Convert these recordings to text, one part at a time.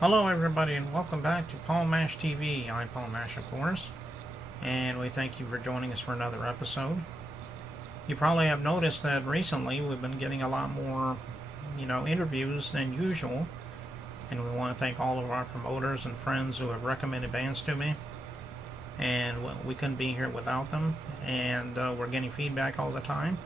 Hello, everybody, and welcome back to Paul Mash TV. I'm Paul Mash, of course, and we thank you for joining us for another episode. You probably have noticed that recently we've been getting a lot more, interviews than usual, and we want to thank all of our promoters and friends who have recommended bands to me. And we couldn't be here without them, and we're getting feedback all the time.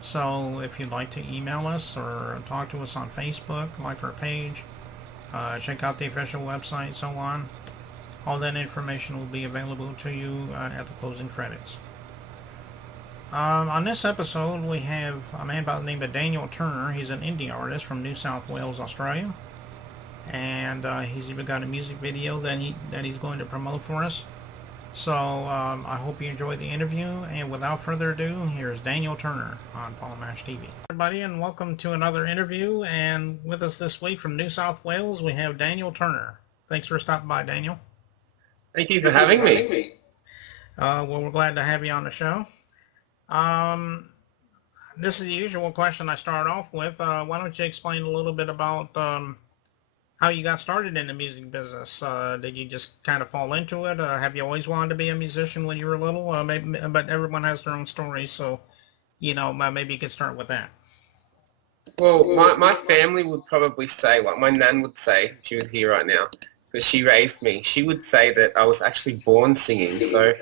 So if you'd like to email us or talk to us on Facebook, like our page, check out the official website, so on. All that information will be available to you at the closing credits. On this episode, we have a man by the name of Daniel Turner. He's an indie artist from New South Wales, Australia, and he's even got a music video that he's going to promote for us. So I hope you enjoy the interview. And without further ado, here's Daniel Turner on Paul Mash TV. Everybody, and welcome to another interview. And with us this week from New South Wales, we have Daniel Turner. Thanks for stopping by, Daniel. Thank you for having me. Well, we're glad to have you on the show. Um, this is the usual question I start off with. Why don't you explain a little bit about how you got started in the music business? Did you just kind of fall into it? Have you always wanted to be a musician when you were little? Maybe, but everyone has their own story, so maybe you could start with that. Well, my family would probably say, like my nan would say, if she was here right now, because she raised me, she would say that I was actually born singing. So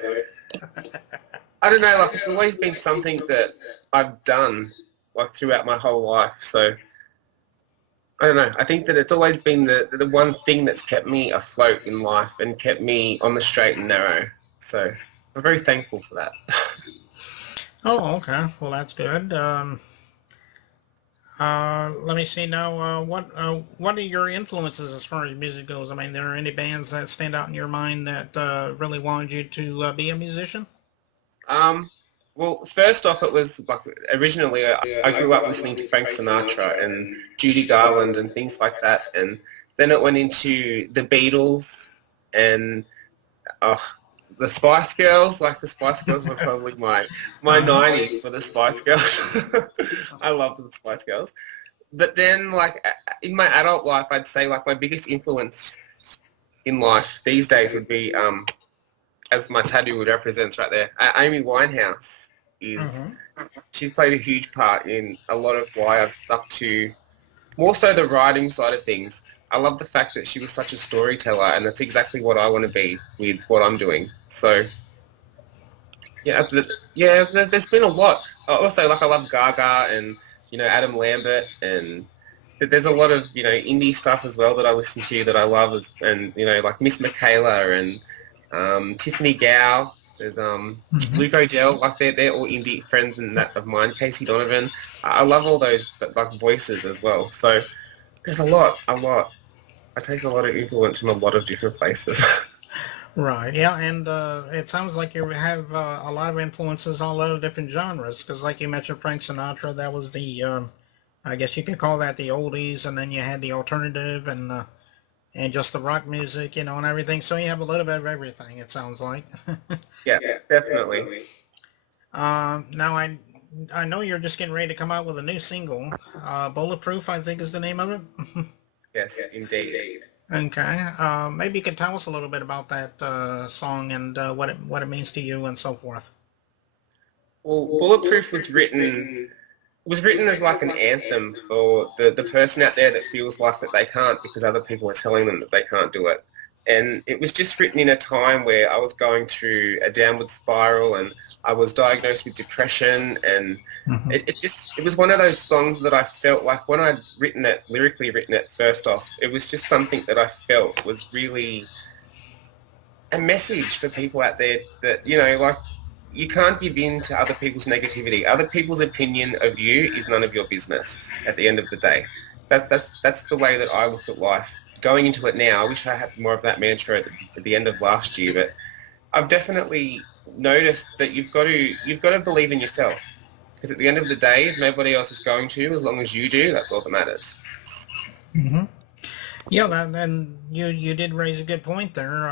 I don't know, like it's always been something that I've done like throughout my whole life. So I don't know. I think that it's always been the one thing that's kept me afloat in life and kept me on the straight and narrow. So I'm very thankful for that. Oh, okay. Well, that's good. Let me see now. What are your influences as far as music goes? I mean, there are any bands that stand out in your mind that really wanted you to be a musician? Um, well, first off, it was like originally I grew up listening to Frank Sinatra and Judy Garland and things like that, and then it went into the Beatles and oh, the Spice Girls. Like the Spice Girls were probably my Uh-huh. 90s for the Spice Girls. I loved the Spice Girls. But then, like in my adult life, I'd say like my biggest influence in life these days would be as my tattoo would represent right there. Amy Winehouse is Mm-hmm. she's played a huge part in a lot of why I've stuck to more so the writing side of things. I love the fact that she was such a storyteller, and that's exactly what I want to be with what I'm doing. So yeah, there's been a lot. Also, like I love Gaga and Adam Lambert, and there's a lot of indie stuff as well that I listen to that I love, and like Miss Michaela and Tiffany Gow. There's Mm-hmm. Luke O'Dell, like they're all indie friends and that of mine. Casey Donovan. I love all those like voices as well. So there's a lot, a lot. I take a lot of influence from a lot of different places. Right. Yeah, and it sounds like you have a lot of influences on a lot of different genres. Because, like you mentioned, Frank Sinatra, that was the, I guess you could call that the oldies, and then you had the alternative and just the rock music, and everything. So you have a little bit of everything. It sounds like. Yeah, definitely. Now I know you're just getting ready to come out with a new single. Bulletproof, I think, is the name of it. Yes, indeed. Okay. Maybe you could tell us a little bit about that song and what it means to you and so forth. Well, Bulletproof was written as like an anthem for the person out there that feels like that they can't because other people are telling them that they can't do it. And it was just written in a time where I was going through a downward spiral and I was diagnosed with depression, and Hmm. it was one of those songs that I felt like when I'd written it, lyrically written it first off, it was just something that I felt was really a message for people out there that, like you can't give in to other people's negativity. Other people's opinion of you is none of your business at the end of the day. That's the way that I look at life. Going into it now, I wish I had more of that mantra at the end of last year, but I've definitely noticed that you've got to believe in yourself. Because at the end of the day, if nobody else is going to, as long as you do, that's all that matters. Hmm. Yeah, and you did raise a good point there.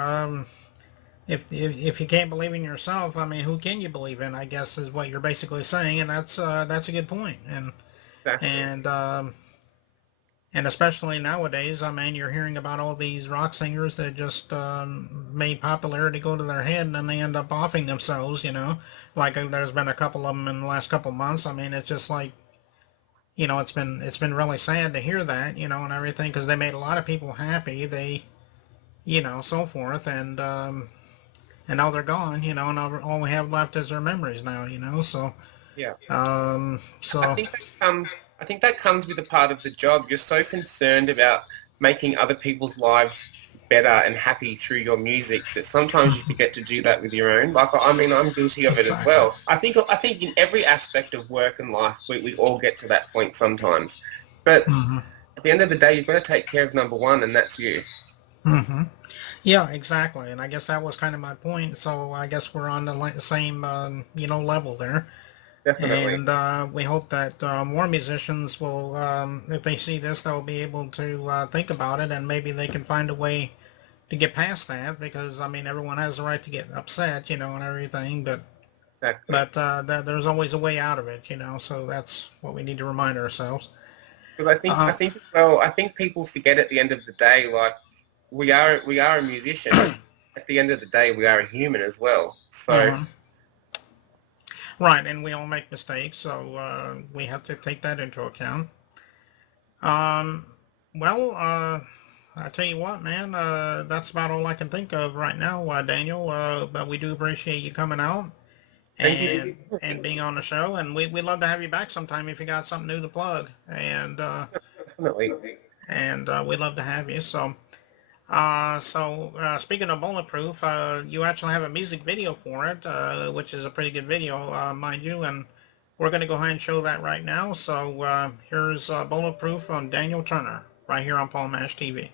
If you can't believe in yourself, I mean, who can you believe in? I guess is what you're basically saying, and that's a good point. And Exactly. and And especially nowadays, I mean, you're hearing about all these rock singers that just made popularity go to their head, and then they end up offing themselves. Like there's been a couple of them in the last couple of months. I mean, it's just like, it's been really sad to hear that, and everything, because they made a lot of people happy. They, so forth, and now they're gone. And all we have left is their memories now. So Yeah. so I think that comes with a part of the job. You're so concerned about making other people's lives better and happy through your music that sometimes you forget to do that with your own. Like, I mean, I'm guilty of it as well. I think in every aspect of work and life, we all get to that point sometimes. But at the end of the day, you've got to take care of number one, and that's you. Yeah, exactly. And I guess that was kind of my point. So I guess we're on the same, level there. Definitely. And we hope that more musicians will, if they see this, they'll be able to think about it, and maybe they can find a way to get past that. Because I mean, everyone has the right to get upset, and everything. But Exactly. there's always a way out of it, So that's what we need to remind ourselves. Because I think as well, I think people forget at the end of the day, like, we are a musician. At the end of the day, we are a human as well. So. Right, and we all make mistakes, so we have to take that into account. Um, well, I tell you what, man, that's about all I can think of right now, Daniel. But we do appreciate you coming out Thank you. and being on the show, and we'd love to have you back sometime if you got something new to plug, Definitely. and we'd love to have you. So speaking of Bulletproof, you actually have a music video for it, which is a pretty good video, mind you, and we're going to go ahead and show that right now. So here's Bulletproof from Daniel Turner, right here on Paul Mash TV.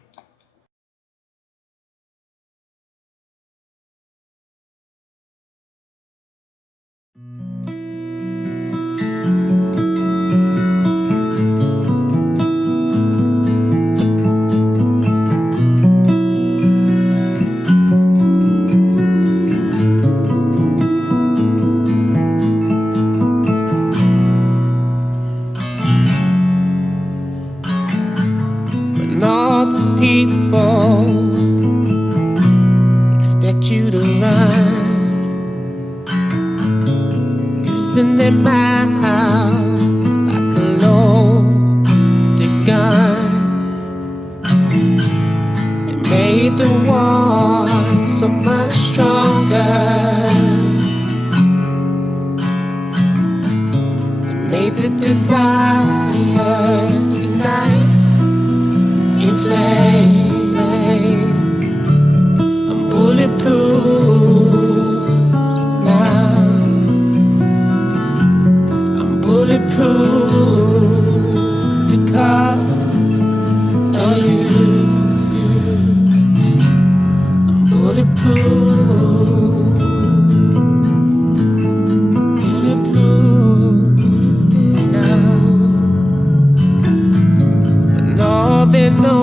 People expect you to run, using their mouths like a loaded gun. It made the war so much stronger. It made the desire ignite. Flames, I'm bulletproof now. I'm bulletproof because of you. I'm bulletproof, bulletproof now. When all they know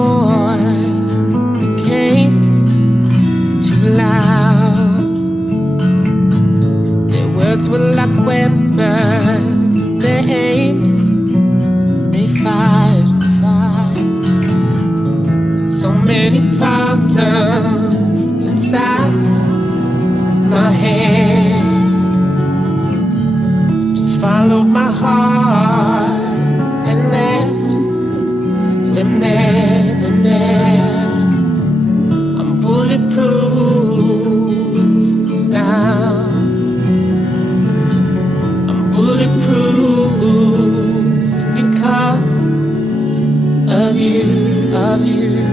were like weapons, they aimed, they fired. So many problems inside my head. Just followed my heart and left them there. I'm bulletproof now. Bulletproof because of you.